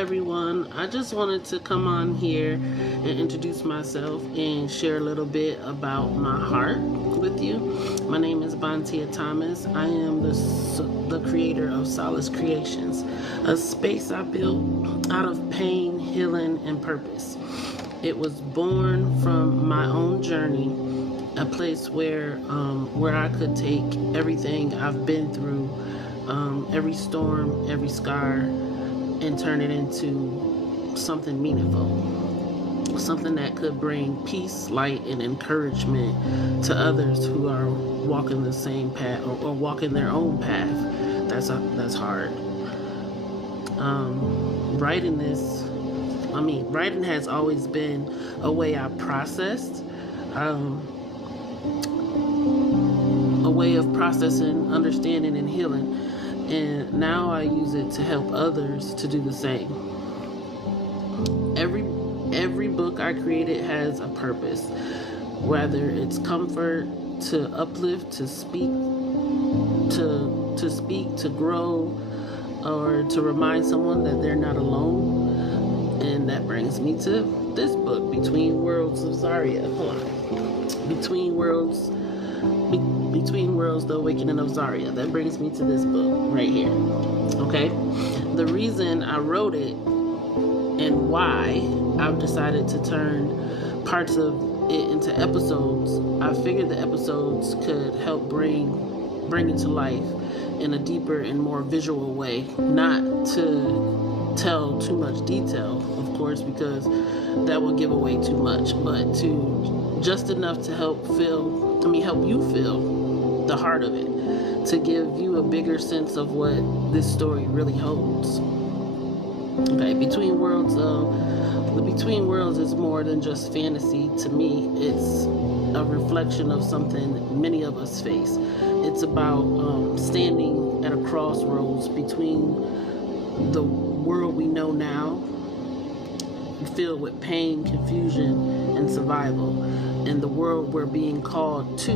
everyone. I just wanted to come on here and introduce myself and share a little bit about my heart with you. My name is Bontia Thomas. I am the creator of Solace Creations, a space I built out of pain, healing, and purpose. It was born from my own journey, a place where I could take everything I've been through, every storm, every scar, and turn it into something meaningful, something that could bring peace, light, and encouragement to others who are walking the same path or walking their own path. That's hard. Writing has always been a way I processed, a way of processing, understanding, and healing. And now I use it to help others to do the same. Every book I created has a purpose, whether it's comfort, to uplift, to speak, to grow, or to remind someone that they're not alone. And that brings me to this book, Between Worlds of Zarya. Hold on. Between Worlds, The Awakening of Zarya. That brings me to this book right here. Okay? The reason I wrote it and why I've decided to turn parts of it into episodes, I figured the episodes could help bring it to life in a deeper and more visual way. Not to tell too much detail, of course, because that will give away too much, but to just enough to help you feel the heart of it, to give you a bigger sense of what this story really holds. Okay, the Between Worlds is more than just fantasy to me. It's a reflection of something many of us face. It's about standing at a crossroads between the world we know now, filled with pain, confusion, and survival, and the world we're being called to,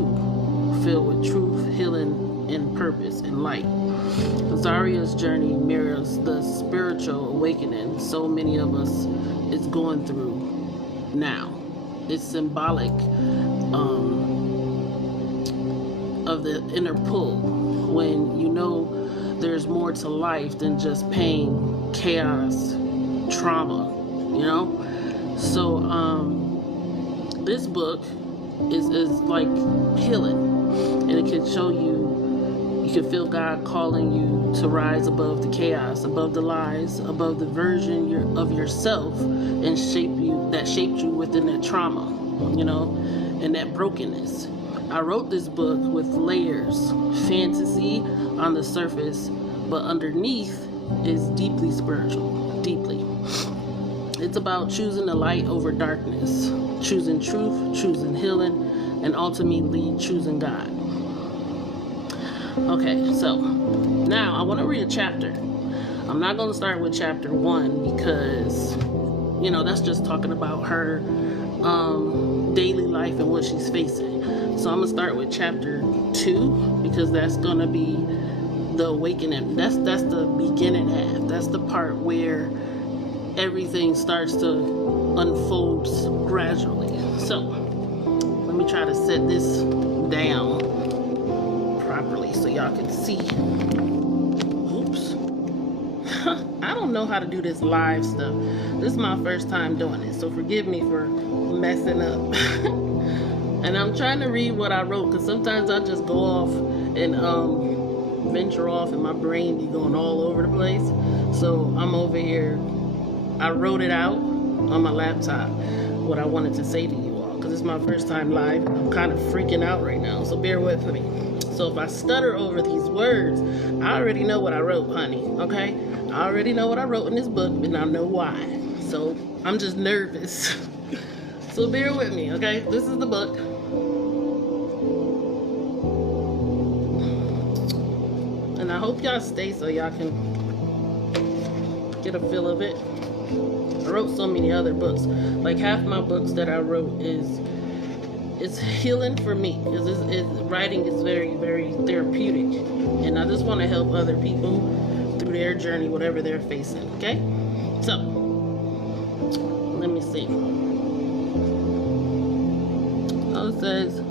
filled with truth, healing, and purpose and light. Zarya's journey mirrors the spiritual awakening so many of us is going through now. It's symbolic of the inner pull, when you know there's more to life than just pain, chaos, trauma, you know? So this book is like healing, and it can show you can feel God calling you to rise above the chaos, above the lies, above the version of yourself and that shaped you within that trauma, you know, and that brokenness. I wrote this book with layers, fantasy on the surface, but underneath is deeply spiritual, deeply. It's about choosing the light over darkness, choosing truth, choosing healing, and ultimately choosing God. Okay, so now I want to read a chapter. I'm not going to start with chapter 1 because, you know, that's just talking about her daily life and what she's facing. So I'm going to start with chapter 2 because that's going to be the awakening. That's the beginning half. That's the part where everything starts to unfold gradually. So let me try to set this down properly so y'all can see. Oops. I don't know how to do this live stuff. This is my first time doing it, so forgive me for messing up. And I'm trying to read what I wrote, because sometimes I just go off and venture off and my brain be going all over the place. So I'm over here. I wrote it out on my laptop, what I wanted to say to you all, because it's my first time live. I'm kind of freaking out right now, so bear with me. So if I stutter over these words, I already know what I wrote, honey, okay? I already know what I wrote in this book, and I know why. So I'm just nervous. So bear with me, okay? This is the book. And I hope y'all stay so y'all can get a feel of it. I wrote so many other books. Like half my books that I wrote it's healing for me, because writing is very, very therapeutic, and I just want to help other people through their journey, whatever they're facing. Okay, So, let me see. Oh, it says,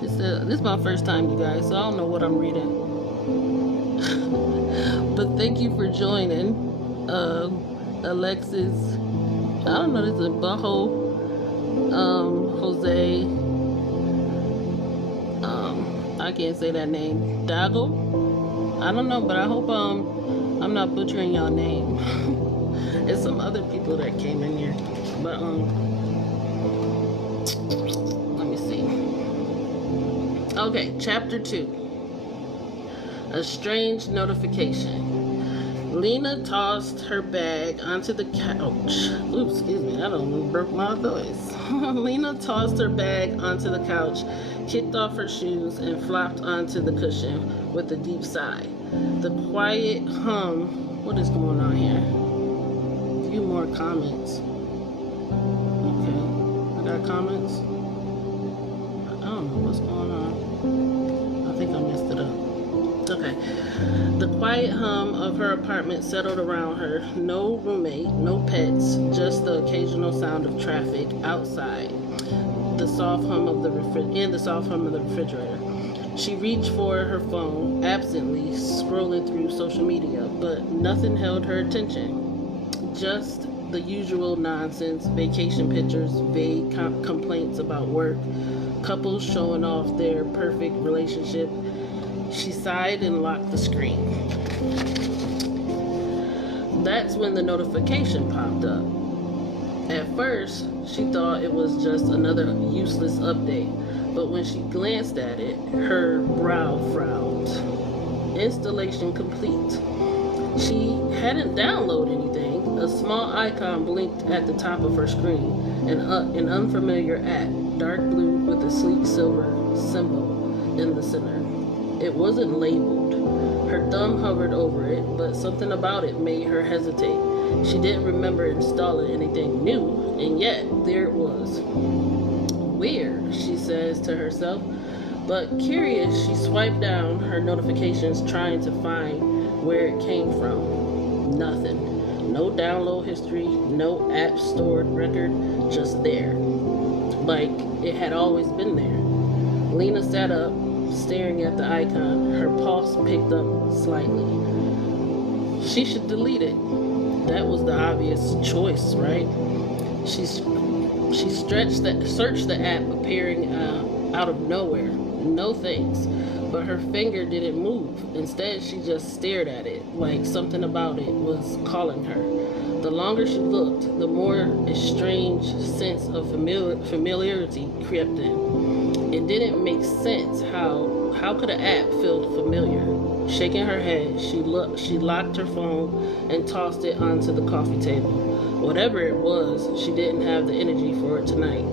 this is my first time, you guys, so I don't know what I'm reading. But thank you for joining. Alexis, I don't know, this is Bajo, Jose, I can't say that name, Dago, I don't know, but I hope I'm not butchering y'all name. It's some other people that came in here, but let me see. Okay, chapter 2. A strange notification. Lena tossed her bag onto the couch. Oops, excuse me, that almost broke my voice. Lena tossed her bag onto the couch, kicked off her shoes, and flopped onto the cushion with a deep sigh. The quiet hum. What is going on here? A few more comments. Okay, I got comments. I don't know what's going on. I think I messed it up. Okay. The quiet hum of her apartment settled around her. No roommate, no pets, just the occasional sound of traffic outside. The soft hum of the refrigerator. She reached for her phone, absently scrolling through social media, but nothing held her attention. Just the usual nonsense, vacation pictures, vague complaints about work, couples showing off their perfect relationship. She sighed and locked the screen. That's when the notification popped up. At first, she thought it was just another useless update, but when she glanced at it, her brow frowned. Installation complete. She hadn't downloaded anything. A small icon blinked at the top of her screen, an unfamiliar app, dark blue with a sleek silver symbol in the center. It wasn't labeled. Her thumb hovered over it, but something about it made her hesitate. She didn't remember installing anything new, and yet there it was. Weird, she says to herself, but curious, she swiped down her notifications trying to find where it came from. Nothing. No download history, no app stored record, just there. Like it had always been there. Lena sat up, staring at the icon. Her pulse picked up slightly. She should delete it. That was the obvious choice, right? She searched the app, appearing out of nowhere. No thanks. But her finger didn't move. Instead, she just stared at it, like something about it was calling her. The longer she looked, the more a strange sense of familiarity crept in. It didn't make sense. How could an app feel familiar? Shaking her head, she locked her phone and tossed it onto the coffee table. Whatever it was, she didn't have the energy for it tonight.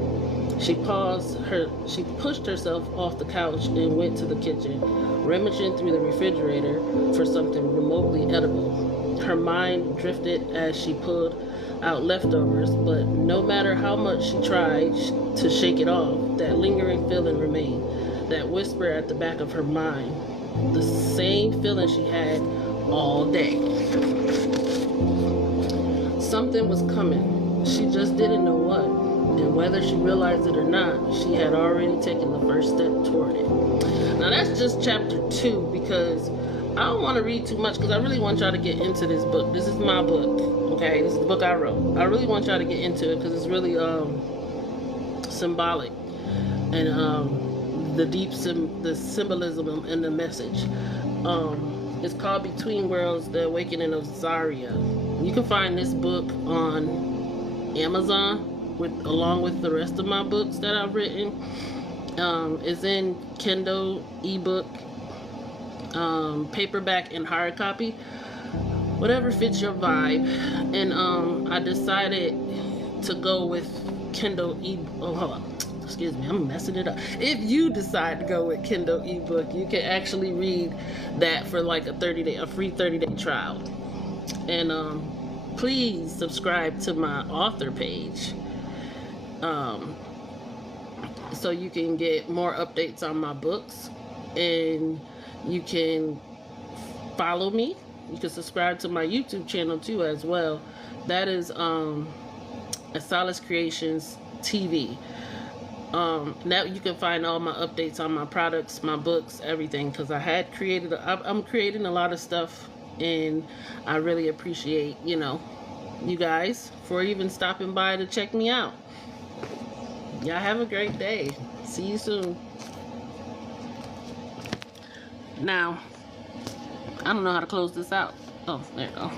She pushed herself off the couch and went to the kitchen, rummaging through the refrigerator for something remotely edible. Her mind drifted as she pulled out leftovers, but no matter how much she tried to shake it off, that lingering feeling remained, that whisper at the back of her mind, the same feeling she had all day. Something was coming. She just didn't know what, and whether she realized it or not, she had already taken the first step toward it. Now that's just chapter 2, because I don't want to read too much because I really want y'all to get into this book. This is my book, okay? This is the book I wrote. I really want y'all to get into it because it's really symbolic, and the symbolism and the message. It's called Between Worlds: The Awakening of Zarya. You can find this book on Amazon along with the rest of my books that I've written. It's in Kindle, ebook, paperback, and hard copy, whatever fits your vibe. And I decided to go with Kindle excuse me, I'm messing it up. If you decide to go with Kindle ebook, you can actually read that for like a free 30-day trial. And please subscribe to my author page, so you can get more updates on my books, and you can follow me You can subscribe to my YouTube channel too as well. That is a Solace Creations TV. Now you can find all my updates on my products, my books, everything, because I had created I'm creating a lot of stuff, and I really appreciate, you know, you guys for even stopping by to check me out. Y'all have a great day. See you soon. Now, I don't know how to close this out. Oh, there you go.